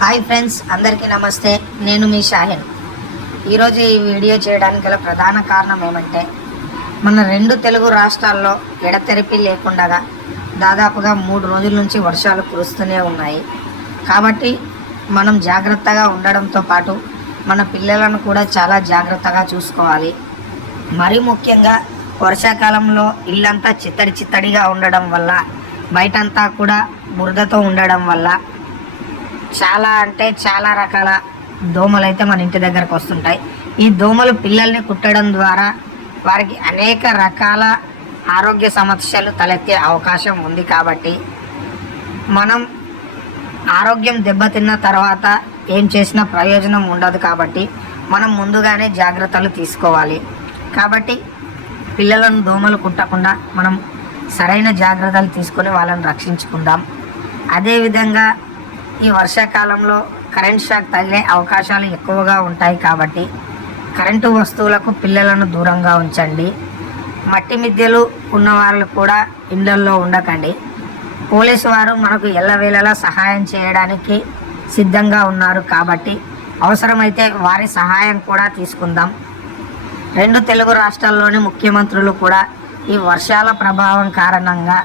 Hi friends, అందరికీ నమస్తే. నేను మీ షాహిన్. ఈరోజు ఈ వీడియో చేయడానికి గల ప్రధాన కారణం ఏమంటే, మన రెండు తెలుగు రాష్ట్రాల్లో ఎడతెరిపి లేకుండా దాదాపుగా 3 రోజుల నుంచి వర్షాలు కురుస్తూనే ఉన్నాయి. కాబట్టి మనం జాగ్రత్తగా ఉండడంతో పాటు మన పిల్లలను కూడా చాలా జాగ్రత్తగా చూసుకోవాలి. మరీ ముఖ్యంగా వర్షాకాలంలో ఇల్లంతా చిత్తడిగా ఉండడం వల్ల, బయటంతా కూడా బురదతో ఉండడం వల్ల చాలా రకాల దోమలు అయితే మన ఇంటి దగ్గరకు వస్తుంటాయి. ఈ దోమలు పిల్లల్ని కుట్టడం ద్వారా వారికి అనేక రకాల ఆరోగ్య సమస్యలు తలెత్తే అవకాశం ఉంది. కాబట్టి మనం ఆరోగ్యం దెబ్బతిన్న తర్వాత ఏం చేసినా ప్రయోజనం ఉండదు. కాబట్టి మనం ముందుగానే జాగ్రత్తలు తీసుకోవాలి. కాబట్టి పిల్లలను దోమలు కుట్టకుండా మనం సరైన జాగ్రత్తలు తీసుకొని వాళ్ళని రక్షించుకుందాం. అదేవిధంగా ఈ వర్షాకాలంలో కరెంట్ షాక్ తగిలే అవకాశాలు ఎక్కువగా ఉంటాయి. కాబట్టి కరెంటు వస్తువులకు పిల్లలను దూరంగా ఉంచండి. మట్టి మిద్దెలు ఉన్న వాళ్ళు కూడా ఇళ్లల్లో ఉండకండి. పోలీసు వారు మనకు ఎల్లవేళలా సహాయం చేయడానికి సిద్ధంగా ఉన్నారు. కాబట్టి అవసరమైతే వారి సహాయం కూడా తీసుకుందాం. రెండు తెలుగు రాష్ట్రాల్లోని ముఖ్యమంత్రులు కూడా ఈ వర్షాల ప్రభావం కారణంగా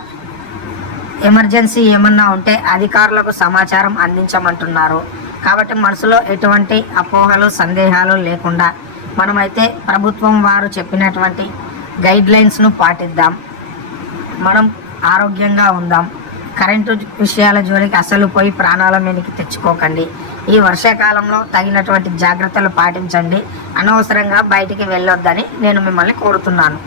ఎమర్జెన్సీ ఏమన్నా ఉంటే అధికారులకు సమాచారం అందించమంటున్నారు. కాబట్టి మనసులో ఎటువంటి అపోహలు, సందేహాలు లేకుండా మనమైతే ప్రభుత్వం వారు చెప్పినటువంటి గైడ్లైన్స్ను పాటిద్దాం. మనం ఆరోగ్యంగా ఉందాం. కరెంటు విషయాల జోలికి అసలు పోయి ప్రాణాల మీదకి తెచ్చుకోకండి. ఈ వర్షాకాలంలో తగినటువంటి జాగ్రత్తలు పాటించండి. అనవసరంగా బయటికి వెళ్ళొద్దని నేను మిమ్మల్ని కోరుతున్నాను.